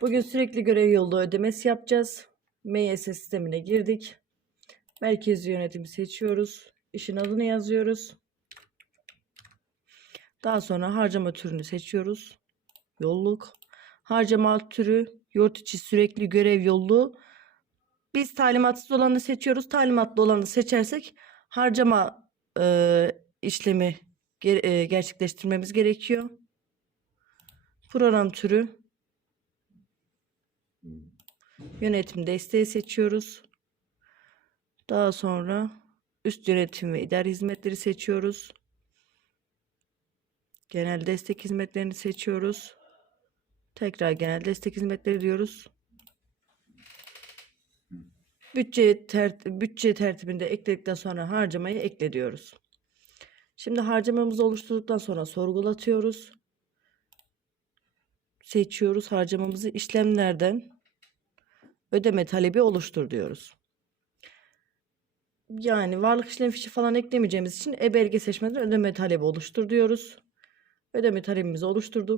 Bugün sürekli görev yolda ödemesi yapacağız. MYS sistemine girdik. Merkezi yönetimi seçiyoruz. İşin adını yazıyoruz. Daha sonra harcama türünü seçiyoruz. Yolluk. Harcama türü yurt içi sürekli görev yolluğu. Biz talimatsız olanı seçiyoruz. Talimatlı olanı seçersek harcama e, işlemi ger- e, gerçekleştirmemiz gerekiyor. Program türü yönetim desteği seçiyoruz. Daha sonra üst yönetim ve idari hizmetleri seçiyoruz. Genel destek hizmetlerini seçiyoruz. Tekrar genel destek hizmetleri diyoruz. Bütçe, ter, bütçe tertibinde ekledikten sonra harcamayı ekle diyoruz. Şimdi harcamamızı oluşturduktan sonra sorgulatıyoruz. Seçiyoruz harcamamızı işlemlerden ödeme talebi oluştur diyoruz. Yani varlık işlem fişi falan eklemeyeceğimiz için e-belge seçmeden ödeme talebi oluştur diyoruz. Ödeme talebimizi oluşturduk.